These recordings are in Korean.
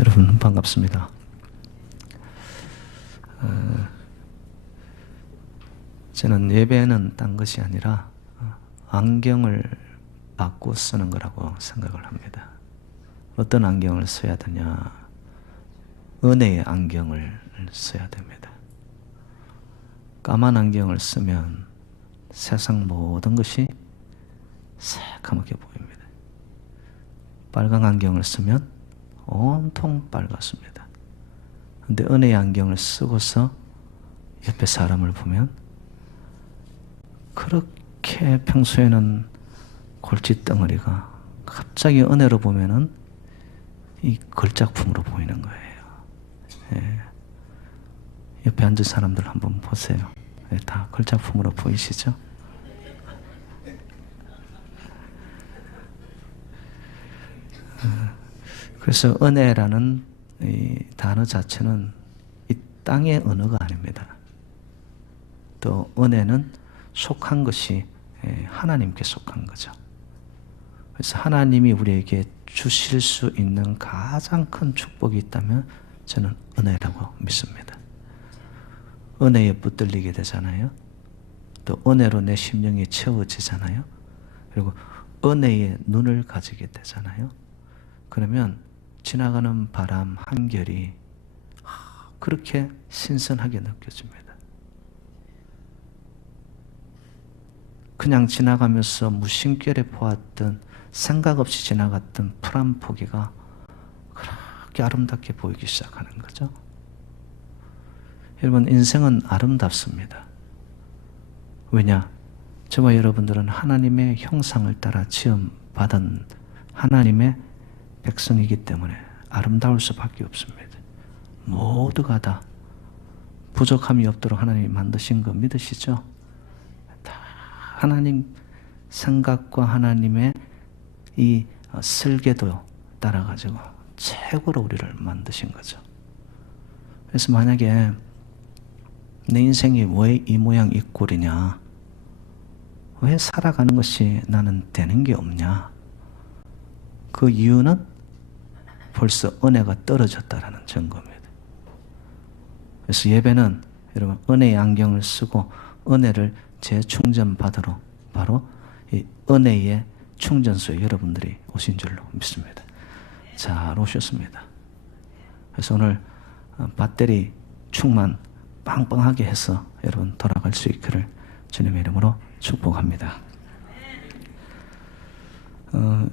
여러분 반갑습니다. 저는 예배는 딴 것이 아니라 안경을 바꿔 쓰는 거라고 생각을 합니다. 어떤 안경을 써야 되냐? 은혜의 안경을 써야 됩니다. 까만 안경을 쓰면 세상 모든 것이 새카맣게 보입니다. 빨간 안경을 쓰면 온통 빨갛습니다. 근데 은혜의 안경을 쓰고서 옆에 사람을 보면 그렇게 평소에는 골칫덩어리가 갑자기 은혜로 보면은 이 걸작품으로 보이는 거예요. 예. 옆에 앉은 사람들 한번 보세요. 예, 다 걸작품으로 보이시죠? 그래서 은혜라는 이 단어 자체는 이 땅의 언어가 아닙니다. 또 은혜는 속한 것이 하나님께 속한 거죠. 그래서 하나님이 우리에게 주실 수 있는 가장 큰 축복이 있다면 저는 은혜라고 믿습니다. 은혜에 붙들리게 되잖아요. 또 은혜로 내 심령이 채워지잖아요. 그리고 은혜의 눈을 가지게 되잖아요. 그러면 지나가는 바람 한결이 그렇게 신선하게 느껴집니다. 그냥 지나가면서 무심결에 보았던 생각 없이 지나갔던 풀 한 포기가 그렇게 아름답게 보이기 시작하는 거죠. 여러분, 인생은 아름답습니다. 왜냐? 저와 여러분들은 하나님의 형상을 따라 지음받은 하나님의 백성이기 때문에 아름다울 수밖에 없습니다. 모두가 다 부족함이 없도록 하나님이 만드신 거 믿으시죠? 다 하나님 생각과 하나님의 이 설계도 따라가지고 최고로 우리를 만드신 거죠. 그래서 만약에 내 인생이 왜 이 모양 이 꼴이냐? 왜 살아가는 것이 나는 되는 게 없냐? 그 이유는 벌써 은혜가 떨어졌다라는 증거입니다. 그래서 예배는 여러분 은혜의 안경을 쓰고 은혜를 재충전받으러 바로 이 은혜의 충전소에 여러분들이 오신 줄로 믿습니다. 잘 오셨습니다. 그래서 오늘 배터리 충만 빵빵하게 해서 여러분 돌아갈 수 있기를 주님의 이름으로 축복합니다.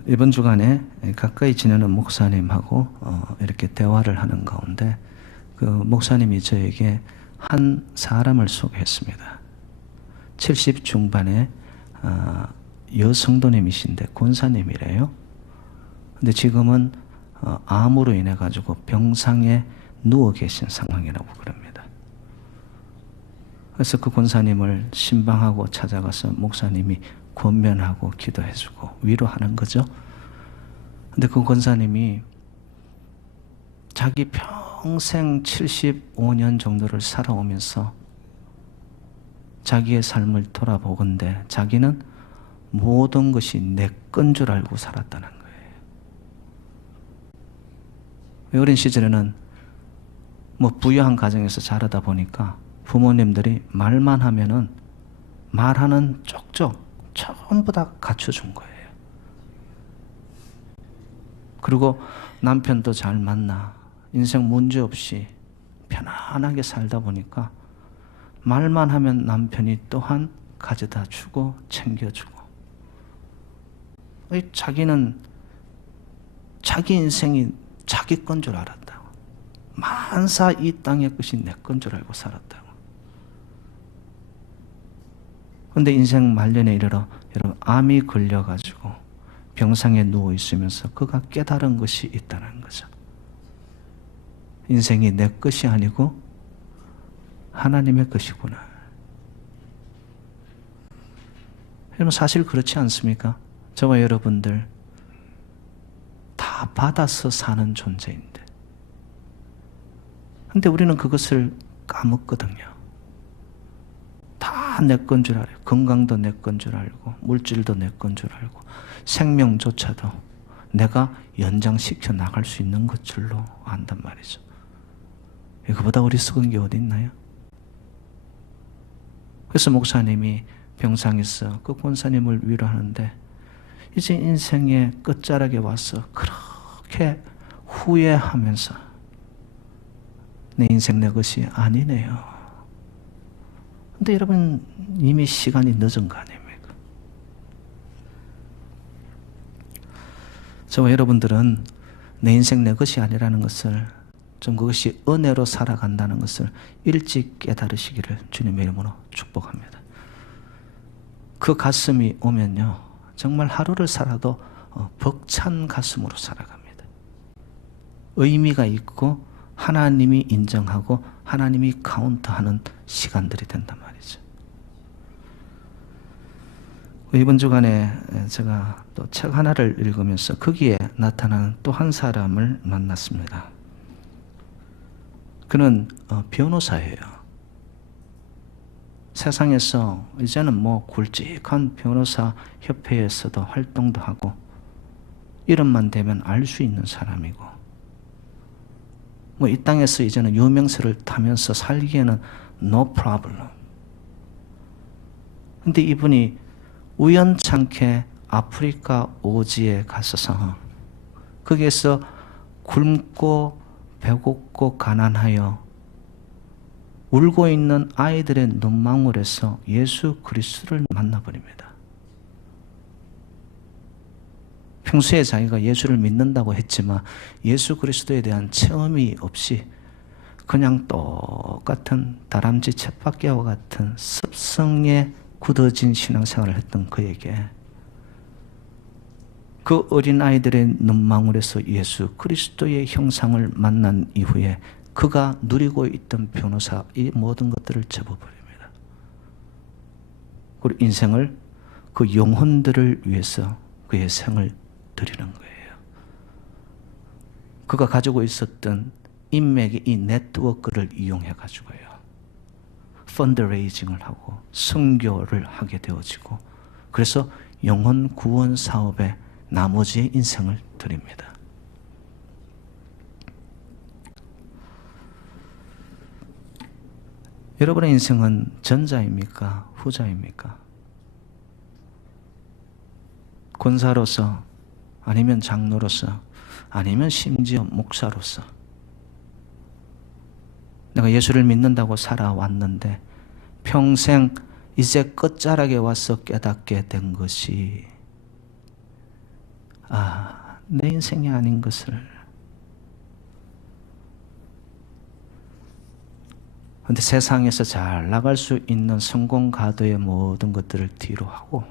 이번 주간에 가까이 지내는 목사님하고 이렇게 대화를 하는 가운데 그 목사님이 저에게 한 사람을 소개했습니다. 70 중반의 여성도님이신데 권사님이래요. 근데 지금은 암으로 인해 가지고 병상에 누워 계신 상황이라고 그럽니다. 그래서 그 권사님을 신방하고 찾아가서 목사님이 권면하고 기도해주고 위로하는 거죠. 근데 그 권사님이 자기 평생 75년 정도를 살아오면서 자기의 삶을 돌아보건대 자기는 모든 것이 내 건 줄 알고 살았다는 거예요. 어린 시절에는 뭐 부유한 가정에서 자라다 보니까 부모님들이 말만 하면은 말하는 쪽쪽 전부 다 갖춰준 거예요. 그리고 남편도 잘 만나 인생 문제 없이 편안하게 살다 보니까 말만 하면 남편이 또한 가져다 주고 챙겨주고 자기는 자기 인생이 자기 건 줄 알았다고. 만사 이 땅의 것이 내 건 줄 알고 살았다고. 그런데 인생 말년에 이르러 여러분 암이 걸려가지고 병상에 누워 있으면서 그가 깨달은 것이 있다는 거죠. 인생이 내 것이 아니고 하나님의 것이구나. 여러분 사실 그렇지 않습니까? 저와 여러분들 다 받아서 사는 존재인데 근데 우리는 그것을 까먹거든요. 다 내 건 줄 알아요. 건강도 내 건 줄 알고 물질도 내 건 줄 알고 생명조차도 내가 연장시켜 나갈 수 있는 것들로 안단 말이죠. 이거보다 어리석은 게 어디 있나요? 그래서 목사님이 병상에서 그 권사님을 위로하는데 이제 인생의 끝자락에 와서 그렇게 후회하면서 내 인생 내 것이 아니네요. 근데 여러분 이미 시간이 늦은 거 아닙니까? 저와 여러분들은 내 인생 내 것이 아니라는 것을, 좀 그것이 은혜로 살아간다는 것을 일찍 깨달으시기를 주님의 이름으로 축복합니다. 그 가슴이 오면요, 정말 하루를 살아도 벅찬 가슴으로 살아갑니다. 의미가 있고 하나님이 인정하고 하나님이 카운트하는 시간들이 된단 말이죠. 이번 주간에 제가 또 책 하나를 읽으면서 거기에 나타나는 또 한 사람을 만났습니다. 그는 변호사예요. 세상에서 이제는 뭐 굵직한 변호사 협회에서도 활동도 하고 이름만 대면 알 수 있는 사람이고, 뭐 이 땅에서 이제는 유명세를 타면서 살기에는 no problem. 근데 이분이 우연찮게 아프리카 오지에 가서서 거기에서 굶고 배고프고 가난하여 울고 있는 아이들의 눈망울에서 예수 그리스도를 만나버립니다. 평소에 자기가 예수를 믿는다고 했지만 예수 그리스도에 대한 체험이 없이 그냥 똑같은 다람쥐 쳇바퀴와 같은 습성에 굳어진 신앙생활을 했던 그에게 그 어린아이들의 눈망울에서 예수 그리스도의 형상을 만난 이후에 그가 누리고 있던 변호사 이 모든 것들을 접어버립니다. 그리고 인생을 그 영혼들을 위해서 그의 생을 드리는 거예요. 그가 가지고 있었던 인맥의 이 네트워크를 이용해 가지고요, 펀드레이징을 하고 선교를 하게 되어지고, 그래서 영혼 구원 사업에 나머지의 인생을 드립니다. 여러분의 인생은 전자입니까? 후자입니까? 권사로서, 아니면 장로로서, 아니면 심지어 목사로서 내가 예수를 믿는다고 살아왔는데 평생 이제 끝자락에 와서 깨닫게 된 것이 내 인생이 아닌 것을. 그런데 세상에서 잘 나갈 수 있는 성공 가도의 모든 것들을 뒤로 하고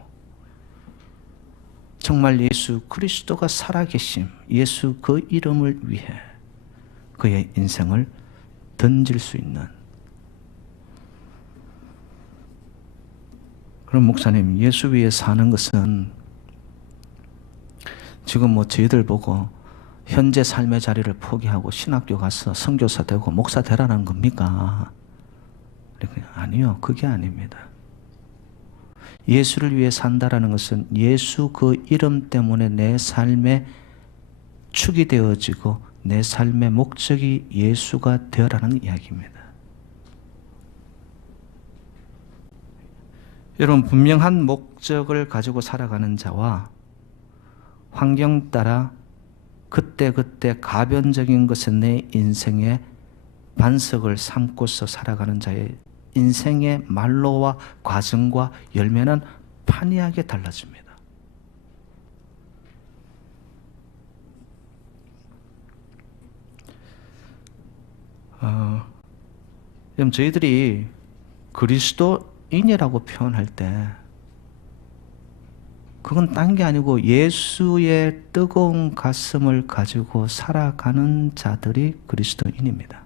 정말 예수 그리스도가 살아계심, 예수 그 이름을 위해 그의 인생을 던질 수 있는. 그럼 목사님, 예수 위해 사는 것은 지금 뭐 저희들 보고 현재 삶의 자리를 포기하고 신학교 가서 선교사 되고 목사 되라는 겁니까? 아니요, 그게 아닙니다. 예수를 위해 산다라는 것은 예수 그 이름 때문에 내 삶의 축이 되어지고 내 삶의 목적이 예수가 되어라는 이야기입니다. 여러분, 분명한 목적을 가지고 살아가는 자와 환경 따라 그때그때 가변적인 것에 내 인생의 반석을 삼고서 살아가는 자의 인생의 말로와 과정과 열매는 판이하게 달라집니다. 저희들이 그리스도인이라고 표현할 때 그건 딴 게 아니고 예수의 뜨거운 가슴을 가지고 살아가는 자들이 그리스도인입니다.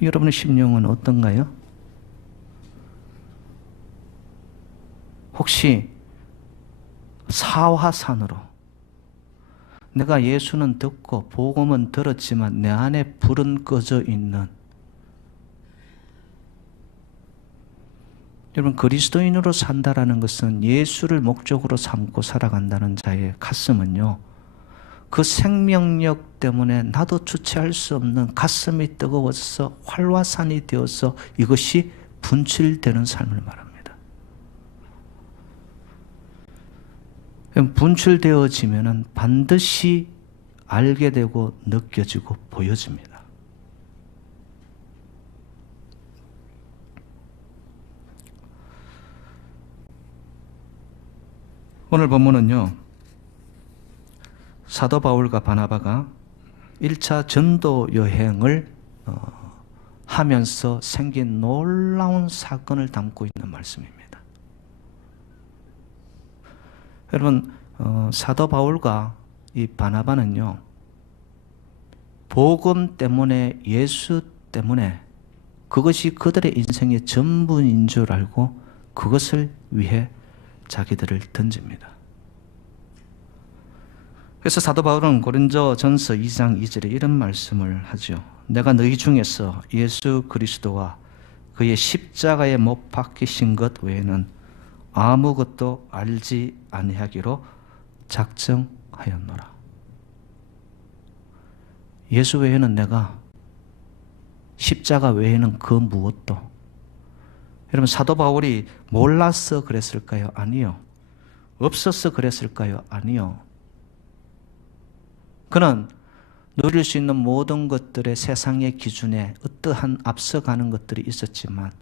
여러분의 심령은 어떤가요? 혹시 사화산으로 내가 예수는 듣고 복음은 들었지만 내 안에 불은 꺼져 있는 여러분, 그리스도인으로 산다라는 것은 예수를 목적으로 삼고 살아간다는 자의 가슴은요, 그 생명력 때문에 나도 주체할 수 없는 가슴이 뜨거워져서 활화산이 되어서 이것이 분출되는 삶을 말합니다. 분출되어지면 반드시 알게 되고 느껴지고 보여집니다. 오늘 본문은요, 사도 바울과 바나바가 1차 전도 여행을 하면서 생긴 놀라운 사건을 담고 있는 말씀입니다. 여러분, 사도 바울과 이 바나바는요, 복음 때문에, 예수 때문에 그것이 그들의 인생의 전부인 줄 알고 그것을 위해 자기들을 던집니다. 그래서 사도 바울은 고린도전서 2장 2절에 이런 말씀을 하죠. 내가 너희 중에서 예수 그리스도와 그의 십자가에 못 박히신 것 외에는 아무것도 알지 아니하기로 작정하였노라. 예수 외에는 내가, 십자가 외에는 그 무엇도. 여러분, 사도 바울이 몰라서 그랬을까요? 아니요. 없어서 그랬을까요? 아니요. 그는 누릴 수 있는 모든 것들의 세상의 기준에 어떠한 앞서가는 것들이 있었지만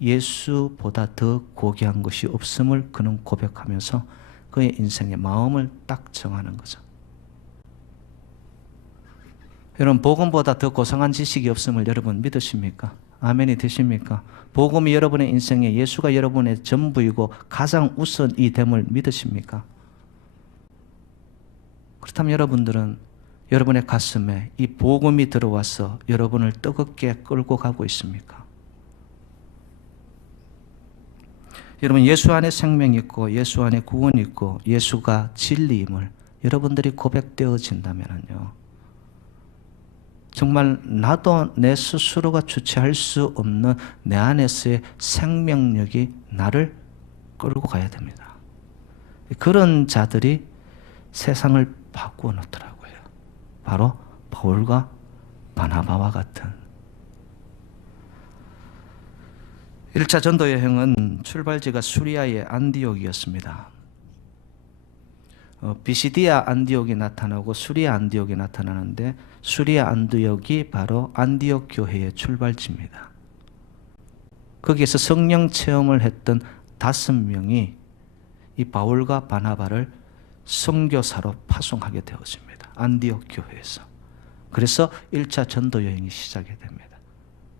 예수보다 더 고귀한 것이 없음을 그는 고백하면서 그의 인생의 마음을 딱 정하는 거죠. 여러분, 복음보다 더 고상한 지식이 없음을 여러분 믿으십니까? 아멘이 되십니까? 복음이 여러분의 인생에 예수가 여러분의 전부이고 가장 우선이 됨을 믿으십니까? 그렇다면 여러분들은 여러분의 가슴에 이 복음이 들어와서 여러분을 뜨겁게 끌고 가고 있습니까? 여러분, 예수 안에 생명이 있고 예수 안에 구원이 있고 예수가 진리임을 여러분들이 고백되어진다면요, 정말 나도 내 스스로가 주체할 수 없는 내 안에서의 생명력이 나를 끌고 가야 됩니다. 그런 자들이 세상을 바꾸어 놓더라고요. 바로 바울과 바나바와 같은. 1차 전도 여행은 출발지가 수리아의 안디옥이었습니다. 비시디아 안디옥이 나타나고 수리아 안디옥이 나타나는데, 수리아 안디옥이 바로 안디옥 교회의 출발지입니다. 거기에서 성령 체험을 했던 5명이 이 바울과 바나바를 선교사로 파송하게 되었습니다. 안디옥 교회에서. 그래서 1차 전도 여행이 시작이 됩니다.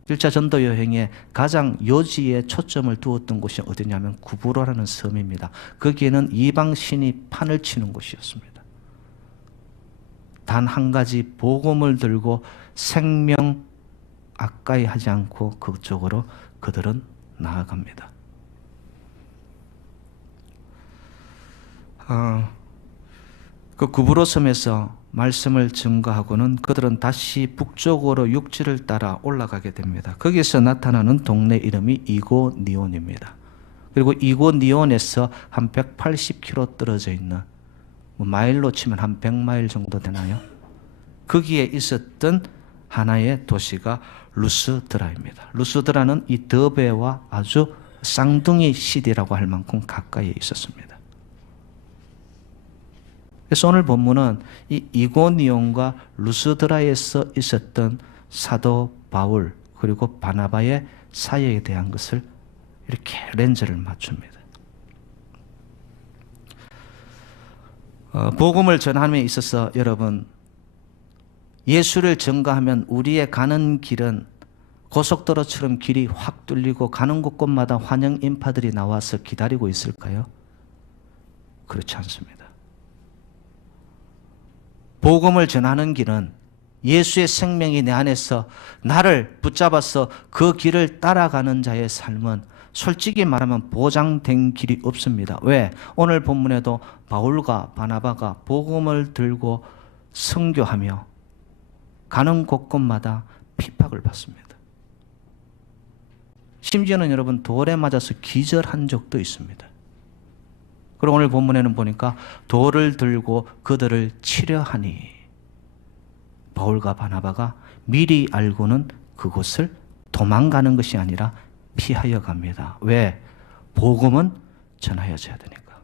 1차 전도 여행의 가장 요지에 초점을 두었던 곳이 어디냐면 구브로라는 섬입니다. 거기에는 이방신이 판을 치는 곳이었습니다. 단 한 가지 복음을 들고 생명 아까이 하지 않고 그쪽으로 그들은 나아갑니다. 그 구브로 섬에서 말씀을 증거하고는 그들은 다시 북쪽으로 육지를 따라 올라가게 됩니다. 거기서 나타나는 동네 이름이 이고니온입니다. 그리고 이고니온에서 한 180km 떨어져 있는, 마일로 치면 한 100마일 정도 되나요? 거기에 있었던 하나의 도시가 루스드라입니다. 루스드라는 이 더베와 아주 쌍둥이 시대라고 할 만큼 가까이에 있었습니다. 그래서 오늘 본문은 이 이고니온과 루스드라에서 있었던 사도 바울 그리고 바나바의 사역에 대한 것을 이렇게 렌즈를 맞춥니다. 복음을 전함에 있어서 여러분, 예수를 증거하면 우리의 가는 길은 고속도로처럼 길이 확 뚫리고 가는 곳곳마다 환영 인파들이 나와서 기다리고 있을까요? 그렇지 않습니다. 복음을 전하는 길은 예수의 생명이 내 안에서 나를 붙잡아서 그 길을 따라가는 자의 삶은 솔직히 말하면 보장된 길이 없습니다. 왜? 오늘 본문에도 바울과 바나바가 복음을 들고 선교하며 가는 곳곳마다 핍박을 받습니다. 심지어는 여러분 돌에 맞아서 기절한 적도 있습니다. 그리고 오늘 본문에는 보니까 돌을 들고 그들을 치려하니 바울과 바나바가 미리 알고는 그곳을 도망가는 것이 아니라 피하여 갑니다. 왜? 복음은 전하여져야 되니까.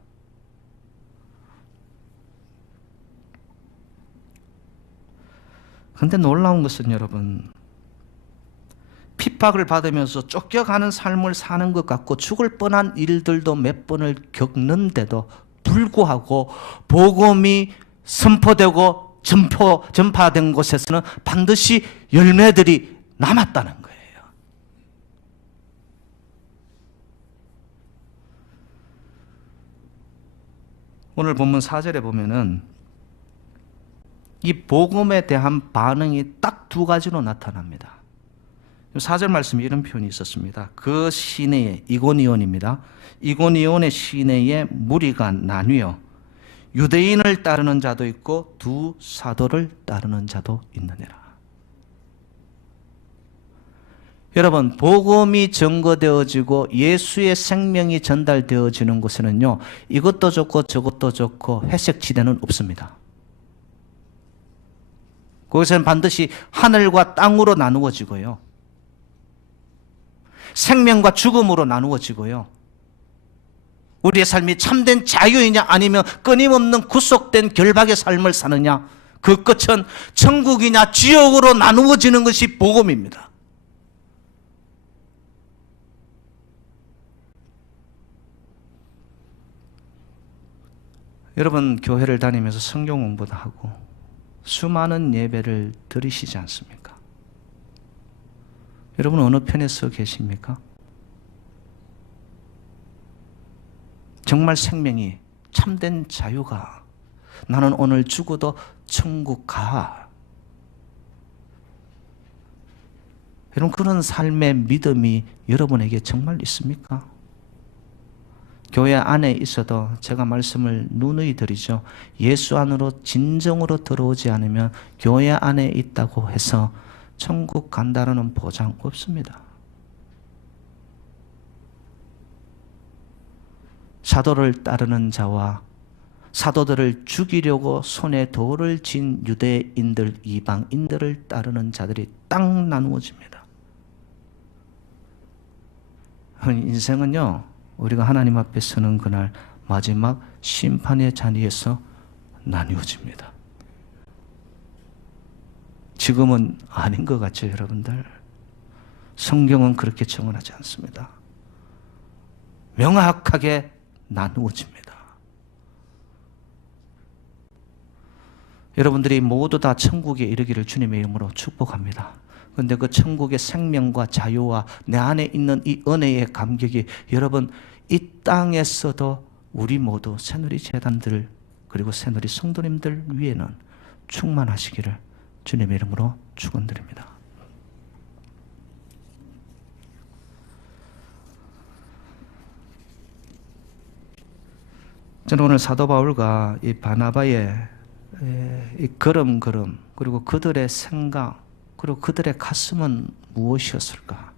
그런데 놀라운 것은 여러분, 핍박을 받으면서 쫓겨가는 삶을 사는 것 같고 죽을 뻔한 일들도 몇 번을 겪는데도 불구하고 복음이 선포되고 전파된 곳에서는 반드시 열매들이 남았다는 거예요. 오늘 본문 4절에 보면은 이 복음에 대한 반응이 딱 두 가지로 나타납니다. 4절 말씀에 이런 표현이 있었습니다. 그 시내에, 이고니온입니다. 이고니온의 시내에 무리가 나뉘어 유대인을 따르는 자도 있고 두 사도를 따르는 자도 있느니라. 여러분, 복음이 증거되어지고 예수의 생명이 전달되어지는 곳에는요, 이것도 좋고 저것도 좋고 회색지대는 없습니다. 거기서는 반드시 하늘과 땅으로 나누어지고요, 생명과 죽음으로 나누어지고요, 우리의 삶이 참된 자유이냐 아니면 끊임없는 구속된 결박의 삶을 사느냐, 그 끝은 천국이냐 지옥으로 나누어지는 것이 복음입니다. 여러분, 교회를 다니면서 성경 공부도 하고 수많은 예배를 드리시지 않습니까? 여러분, 어느 편에 서 계십니까? 정말 생명이, 참된 자유가, 나는 오늘 죽어도 천국 가, 여러분, 그런 삶의 믿음이 여러분에게 정말 있습니까? 교회 안에 있어도 제가 말씀을 누누이 드리죠. 예수 안으로 진정으로 들어오지 않으면 교회 안에 있다고 해서 천국 간다는 보장 없습니다. 사도를 따르는 자와 사도들을 죽이려고 손에 돌을 쥔 유대인들, 이방인들을 따르는 자들이 딱 나누어집니다. 인생은요, 우리가 하나님 앞에 서는 그날 마지막 심판의 자리에서 나뉘어집니다. 지금은 아닌 것 같죠, 여러분들? 성경은 그렇게 정언하지 않습니다. 명확하게 나누어집니다. 여러분들이 모두 다 천국에 이르기를 주님의 이름으로 축복합니다. 그런데 그 천국의 생명과 자유와 내 안에 있는 이 은혜의 감격이 여러분, 이 땅에서도 우리 모두 새누리 제단들 그리고 새누리 성도님들 위에는 충만하시기를 주님의 이름으로 축원드립니다. 저는 오늘 사도 바울과 이 바나바의 이 걸음걸음, 그리고 그들의 생각, 그리고 그들의 가슴은 무엇이었을까?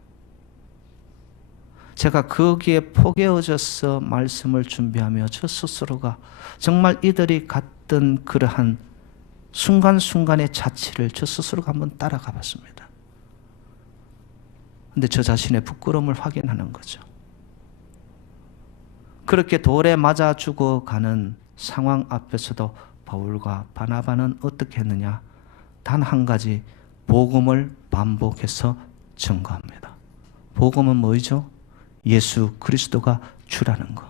제가 거기에 포개어져서 말씀을 준비하며 저 스스로가 정말 이들이 갔던 그러한 순간순간의 자취를 저 스스로가 한번 따라가 봤습니다. 그런데 저 자신의 부끄러움을 확인하는 거죠. 그렇게 돌에 맞아 죽어가는 상황 앞에서도 바울과 바나바는 어떻게 했느냐? 단 한 가지, 복음을 반복해서 증거합니다. 복음은 뭐죠? 예수 그리스도가 주라는 것.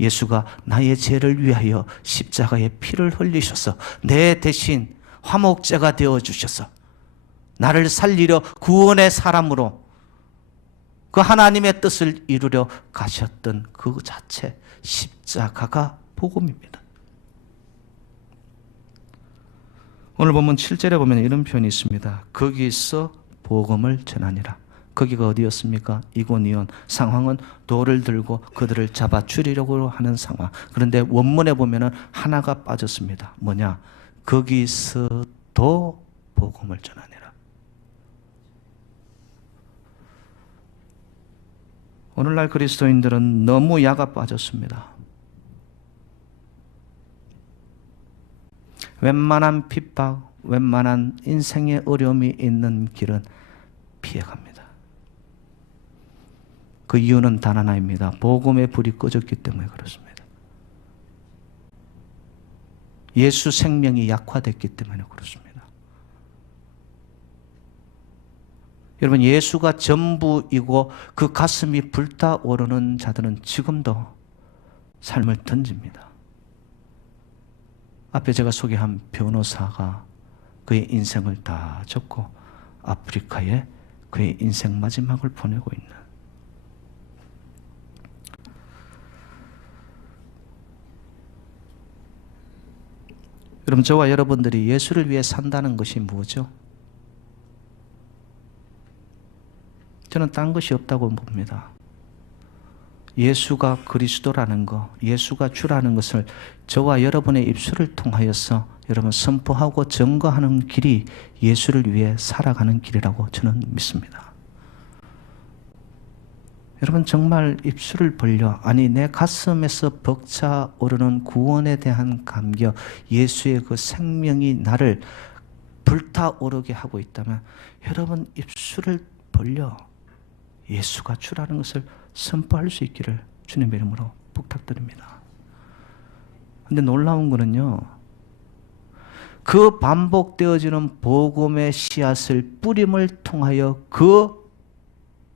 예수가 나의 죄를 위하여 십자가에 피를 흘리셔서 내 대신 화목제가 되어주셔서 나를 살리려 구원의 사람으로 그 하나님의 뜻을 이루려 가셨던 그 자체, 십자가가 복음입니다. 오늘 보면 7절에 보면 이런 표현이 있습니다. 거기서 복음을 전하니라. 거기가 어디였습니까? 이고니온. 상황은 돌을 들고 그들을 잡아 죽이려고 하는 상황. 그런데 원문에 보면은 하나가 빠졌습니다. 뭐냐? 거기서도 복음을 전하니라. 오늘날 그리스도인들은 너무 약아 빠졌습니다. 웬만한 핍박, 웬만한 인생의 어려움이 있는 길은 피해갑니다. 그 이유는 단 하나입니다. 복음의 불이 꺼졌기 때문에 그렇습니다. 예수 생명이 약화됐기 때문에 그렇습니다. 여러분, 예수가 전부이고 그 가슴이 불타오르는 자들은 지금도 삶을 던집니다. 앞에 제가 소개한 변호사가 그의 인생을 다 접고 아프리카에 그의 인생 마지막을 보내고 있는, 여러분, 저와 여러분들이 예수를 위해 산다는 것이 뭐죠? 저는 딴 것이 없다고 봅니다. 예수가 그리스도라는 것, 예수가 주라는 것을 저와 여러분의 입술을 통하여서 여러분 선포하고 증거하는 길이 예수를 위해 살아가는 길이라고 저는 믿습니다. 여러분, 정말 입술을 벌려, 아니 내 가슴에서 벅차오르는 구원에 대한 감격, 예수의 그 생명이 나를 불타오르게 하고 있다면 여러분 입술을 벌려 예수가 주라는 것을 선포할 수 있기를 주님의 이름으로 부탁드립니다. 그런데 놀라운 거는요, 그 반복되어지는 복음의 씨앗을 뿌림을 통하여 그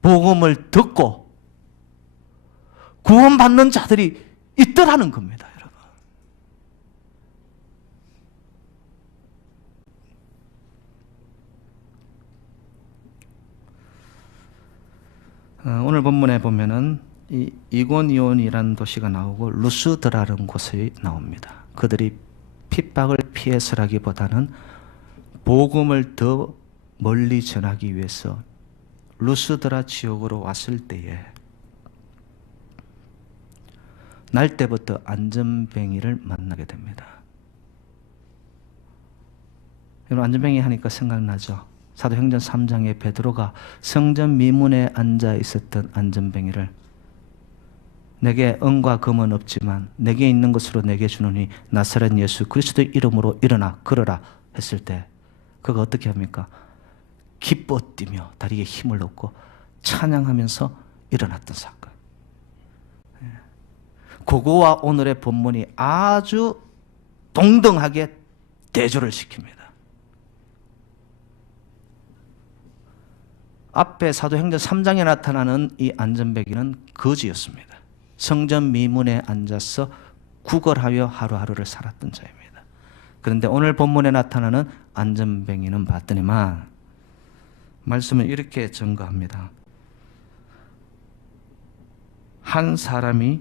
복음을 듣고 구원받는 자들이 있더라는 겁니다, 여러분. 오늘 본문에 보면은 이 이고니온이라는 도시가 나오고 루스드라는 곳이 나옵니다. 그들이 핍박을 피해서라기보다는 복음을 더 멀리 전하기 위해서 루스드라 지역으로 왔을 때에 날 때부터 안전뱅이를 만나게 됩니다. 여러분, 안전뱅이 하니까 생각나죠? 사도행전 3장에 베드로가 성전 미문에 앉아 있었던 안전뱅이를 내게 은과 금은 없지만 내게 있는 것으로 내게 주노니 나사렛 예수 그리스도의 이름으로 일어나 걸어라 했을 때 그가 어떻게 합니까? 기뻐 뛰며 다리에 힘을 얻고 찬양하면서 일어났던 사건. 그거와 오늘의 본문이 아주 동등하게 대조를 시킵니다. 앞에 사도행전 3장에 나타나는 이 안전뱅이는 거지였습니다. 성전 미문에 앉아서 구걸하여 하루하루를 살았던 자입니다. 그런데 오늘 본문에 나타나는 안전뱅이는 봤더니만 말씀은 이렇게 증거합니다. 한 사람이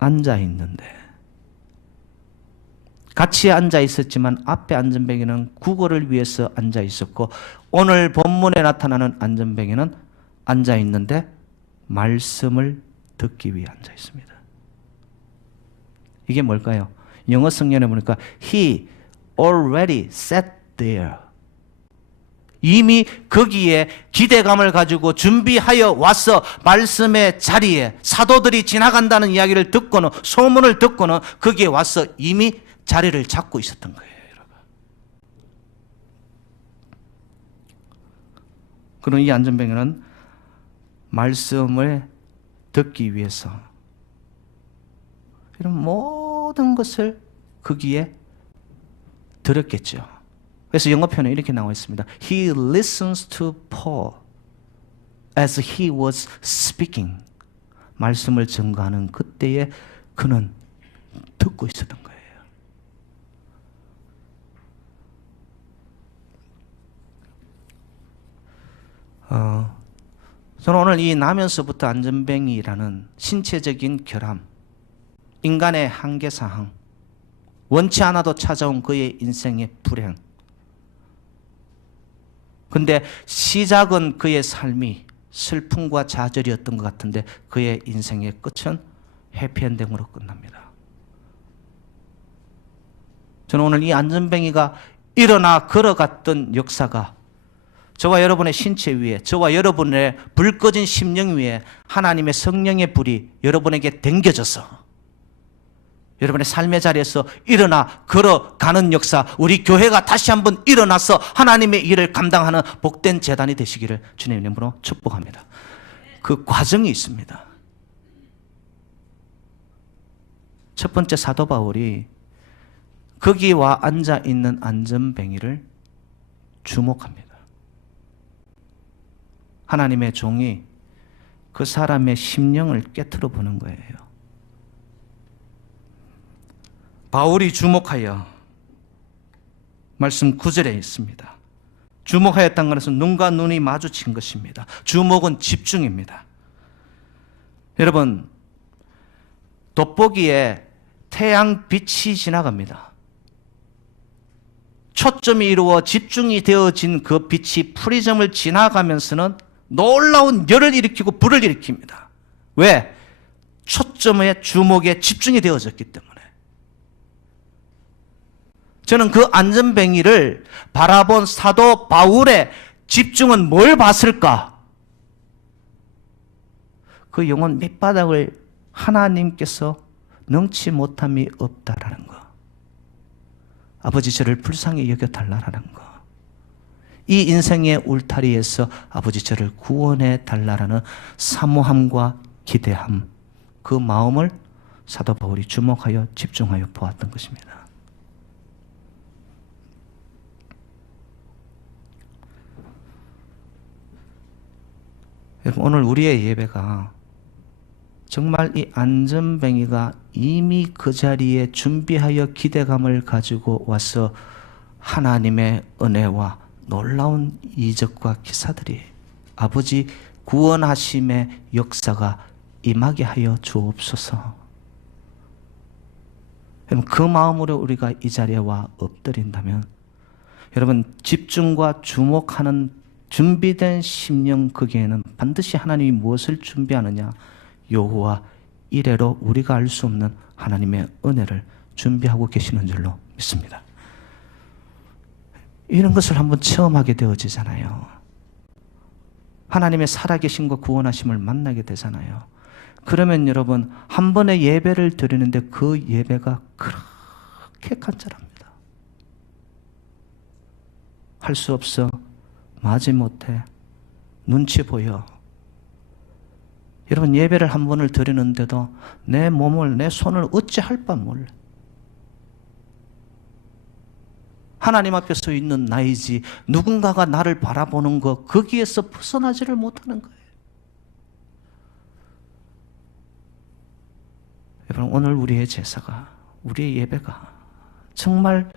앉아 있는데, 같이 앉아 있었지만 앞에 안전뱅이는 구걸을 위해서 앉아 있었고 오늘 본문에 나타나는 안전뱅이는 앉아 있는데 말씀을 듣기 위해 앉아 있습니다. 이게 뭘까요? 영어 성경에 보니까 He already sat there. 이미 거기에 기대감을 가지고 준비하여 와서 말씀의 자리에 사도들이 지나간다는 이야기를 듣고는 소문을 듣고는 거기에 와서 이미 자리를 잡고 있었던 거예요, 여러분. 그럼 이 안전뱅이는 말씀을 듣기 위해서 이런 모든 것을 거기에 들었겠죠. 그래서 영어 표현에 이렇게 나와 있습니다. He listens to Paul as he was speaking. 말씀을 증거하는 그때에 그는 듣고 있었던 거예요. 저는 오늘 이 나면서부터 안전뱅이라는 신체적인 결함, 인간의 한계사항, 원치 않아도 찾아온 그의 인생의 불행, 근데 시작은 그의 삶이 슬픔과 좌절이었던 것 같은데 그의 인생의 끝은 해피엔딩으로 끝납니다. 저는 오늘 이 안전뱅이가 일어나 걸어갔던 역사가 저와 여러분의 신체 위에, 저와 여러분의 불 꺼진 심령 위에 하나님의 성령의 불이 여러분에게 댕겨져서 여러분의 삶의 자리에서 일어나 걸어가는 역사, 우리 교회가 다시 한번 일어나서 하나님의 일을 감당하는 복된 재단이 되시기를 주님의 이름으로 축복합니다. 그 과정이 있습니다. 첫 번째, 사도 바울이 거기 와 앉아 있는 안전뱅이를 주목합니다. 하나님의 종이 그 사람의 심령을 깨트려 보는 거예요. 바울이 주목하여, 말씀 9절에 있습니다. 주목하였다는 것은 눈과 눈이 마주친 것입니다. 주목은 집중입니다. 여러분, 돋보기에 태양빛이 지나갑니다. 초점이 이루어 집중이 되어진 그 빛이 프리즘을 지나가면서는 놀라운 열을 일으키고 불을 일으킵니다. 왜? 초점의 주목에 집중이 되어졌기 때문에. 저는 그 안전뱅이를 바라본 사도 바울의 집중은 뭘 봤을까? 그 영혼 밑바닥을 하나님께서 능치 못함이 없다라는 거. 아버지 저를 불쌍히 여겨달라라는 거. 이 인생의 울타리에서 아버지 저를 구원해 달라라는 사모함과 기대함, 그 마음을 사도 바울이 주목하여 집중하여 보았던 것입니다. 여러분, 오늘 우리의 예배가 정말 이 안전뱅이가 이미 그 자리에 준비하여 기대감을 가지고 와서 하나님의 은혜와 놀라운 이적과 기사들이 아버지 구원하심의 역사가 임하게 하여 주옵소서. 여러분, 그 마음으로 우리가 이 자리에 와 엎드린다면 여러분, 집중과 주목하는 준비된 심령, 거기에는 반드시 하나님이 무엇을 준비하느냐, 여호와 이래로 우리가 알 수 없는 하나님의 은혜를 준비하고 계시는 줄로 믿습니다. 이런 것을 한번 체험하게 되어지잖아요. 하나님의 살아계심과 구원하심을 만나게 되잖아요. 그러면 여러분, 한 번의 예배를 드리는데 그 예배가 그렇게 간절합니다. 할 수 없어, 마지 못해, 눈치 보여. 여러분, 예배를 한 번을 드리는데도 내 몸을, 내 손을 어찌할 바 몰라. 하나님 앞에 서 있는 나이지 누군가가 나를 바라보는 것, 거기에서 벗어나지를 못하는 거예요. 여러분, 오늘 우리의 제사가, 우리의 예배가 정말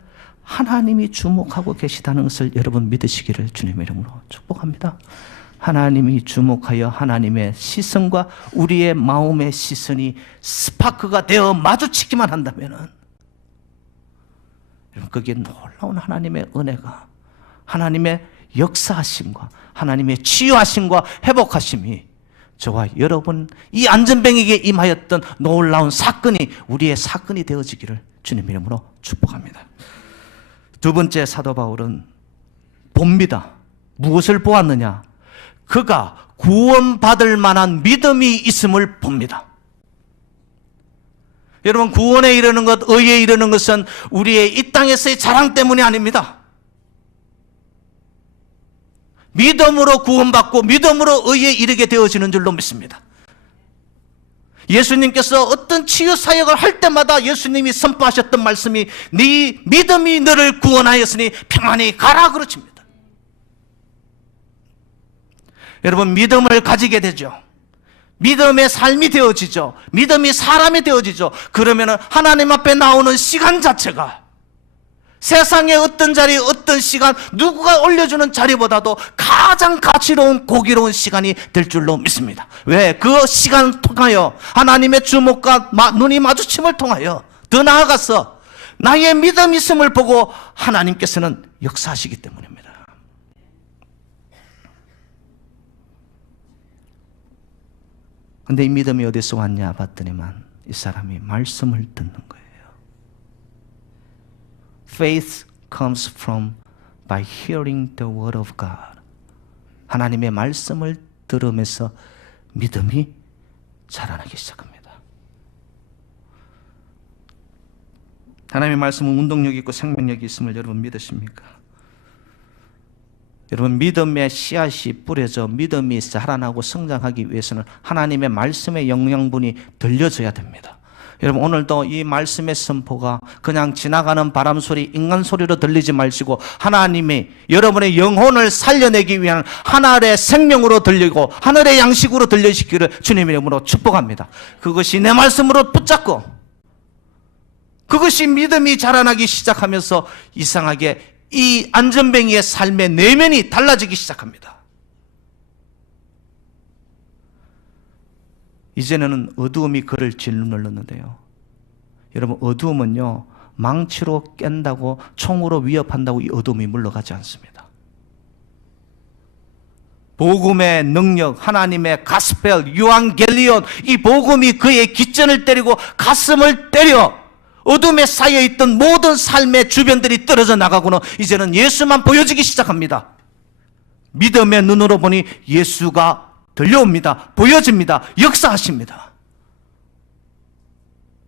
하나님이 주목하고 계시다는 것을 여러분 믿으시기를 주님의 이름으로 축복합니다. 하나님이 주목하여 하나님의 시선과 우리의 마음의 시선이 스파크가 되어 마주치기만 한다면 거기에 놀라운 하나님의 은혜가, 하나님의 역사하심과 하나님의 치유하심과 회복하심이 저와 여러분 이 안전뱅이에게 임하였던 놀라운 사건이 우리의 사건이 되어지기를 주님 이름으로 축복합니다. 두 번째, 사도 바울은 봅니다. 무엇을 보았느냐? 그가 구원받을 만한 믿음이 있음을 봅니다. 여러분, 구원에 이르는 것, 의에 이르는 것은 우리의 이 땅에서의 자랑 때문이 아닙니다. 믿음으로 구원받고 믿음으로 의에 이르게 되어지는 줄로 믿습니다. 예수님께서 어떤 치유 사역을 할 때마다 예수님이 선포하셨던 말씀이 네 믿음이 너를 구원하였으니 평안히 가라 그러십니다. 여러분, 믿음을 가지게 되죠. 믿음의 삶이 되어지죠. 믿음이 사람이 되어지죠. 그러면 하나님 앞에 나오는 시간 자체가 세상의 어떤 자리, 어떤 시간, 누구가 올려주는 자리보다도 가장 가치로운, 고기로운 시간이 될 줄로 믿습니다. 왜? 그 시간을 통하여 하나님의 주목과 눈이 마주침을 통하여 더 나아가서 나의 믿음 있음을 보고 하나님께서는 역사하시기 때문입니다. 근데 이 믿음이 어디서 왔냐 봤더니만 이 사람이 말씀을 듣는 거예요. Faith comes from by hearing the word of God. 하나님의 말씀을 들으면서 믿음이 자라나기 시작합니다. 하나님의 말씀은 운동력이 있고 생명력이 있음을 여러분 믿으십니까? 여러분, 믿음의 씨앗이 뿌려져 믿음이 자라나고 성장하기 위해서는 하나님의 말씀의 영양분이 들려져야 됩니다. 여러분, 오늘도 이 말씀의 선포가 그냥 지나가는 바람 소리, 인간 소리로 들리지 마시고 하나님이 여러분의 영혼을 살려내기 위한 하늘의 생명으로 들리고 하늘의 양식으로 들려지기를 주님의 이름으로 축복합니다. 그것이 내 말씀으로 붙잡고 그것이 믿음이 자라나기 시작하면서 이상하게 이 안전뱅이의 삶의 내면이 달라지기 시작합니다. 이제는 어두움이 그를 짓눌렀는데요. 여러분, 어두움은요, 망치로 깬다고, 총으로 위협한다고 이 어두움이 물러가지 않습니다. 복음의 능력, 하나님의 가스펠, 유앙겔리온, 이 복음이 그의 깃전을 때리고 가슴을 때려 어둠에 쌓여있던 모든 삶의 주변들이 떨어져 나가고는 이제는 예수만 보여지기 시작합니다. 믿음의 눈으로 보니 예수가 들려옵니다. 보여집니다. 역사하십니다.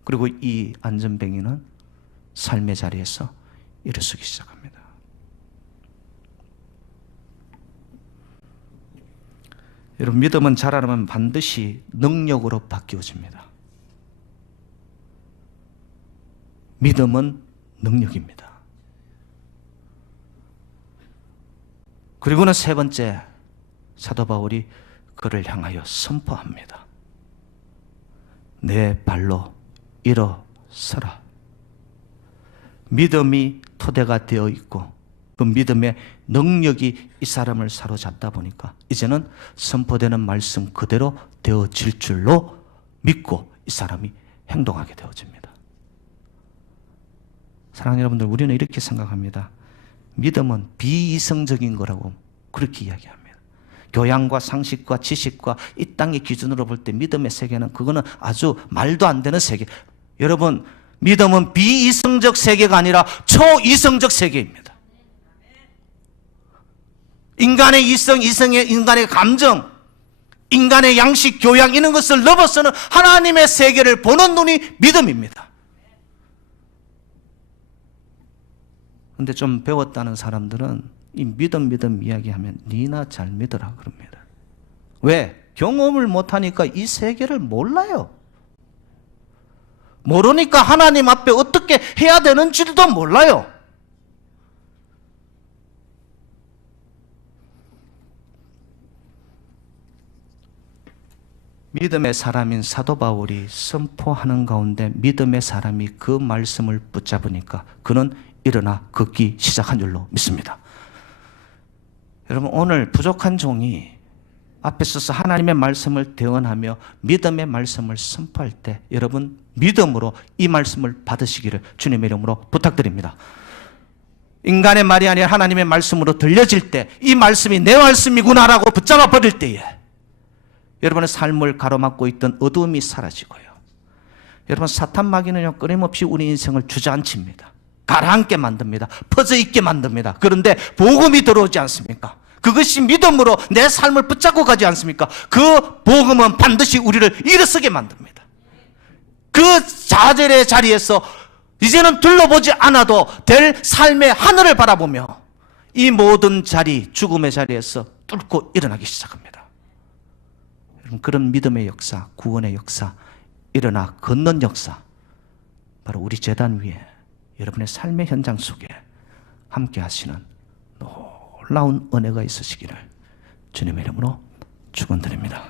그리고 이 안전뱅이는 삶의 자리에서 일어서기 시작합니다. 여러분, 믿음은 자라나면 반드시 능력으로 바뀌어집니다. 믿음은 능력입니다. 그리고는 세 번째, 사도 바울이 그를 향하여 선포합니다. 내 발로 일어서라. 믿음이 토대가 되어 있고 그 믿음의 능력이 이 사람을 사로잡다 보니까 이제는 선포되는 말씀 그대로 되어질 줄로 믿고 이 사람이 행동하게 되어집니다. 사랑하는 여러분들, 우리는 이렇게 생각합니다. 믿음은 비이성적인 거라고 그렇게 이야기합니다. 교양과 상식과 지식과 이 땅의 기준으로 볼 때 믿음의 세계는 그거는 아주 말도 안 되는 세계. 여러분, 믿음은 비이성적 세계가 아니라 초이성적 세계입니다. 인간의 이성, 인간의 감정, 인간의 양식, 교양 이런 것을 넘어서는 하나님의 세계를 보는 눈이 믿음입니다. 근데 좀 배웠다는 사람들은 이 믿음 이야기하면 니나 잘 믿어라 그럽니다. 왜? 경험을 못하니까 이 세계를 몰라요. 모르니까 하나님 앞에 어떻게 해야 되는지도 몰라요. 믿음의 사람인 사도 바울이 선포하는 가운데 믿음의 사람이 그 말씀을 붙잡으니까 그는 일어나 걷기 시작한 줄로 믿습니다. 여러분, 오늘 부족한 종이 앞에 서서 하나님의 말씀을 대언하며 믿음의 말씀을 선포할 때 여러분 믿음으로 이 말씀을 받으시기를 주님의 이름으로 부탁드립니다. 인간의 말이 아니라 하나님의 말씀으로 들려질 때 이 말씀이 내 말씀이구나라고 붙잡아 버릴 때에 여러분의 삶을 가로막고 있던 어두움이 사라지고요. 여러분, 사탄 마귀는요 끊임없이 우리 인생을 주저앉힙니다. 가라앉게 만듭니다. 퍼져 있게 만듭니다. 그런데 복음이 들어오지 않습니까? 그것이 믿음으로 내 삶을 붙잡고 가지 않습니까? 그 복음은 반드시 우리를 일어서게 만듭니다. 그 좌절의 자리에서 이제는 둘러보지 않아도 될 삶의 하늘을 바라보며 이 모든 자리, 죽음의 자리에서 뚫고 일어나기 시작합니다. 여러분, 그런 믿음의 역사, 구원의 역사, 일어나 걷는 역사, 바로 우리 제단 위에 여러분의 삶의 현장 속에 함께 하시는 놀라운 은혜가 있으시기를 주님의 이름으로 축원드립니다.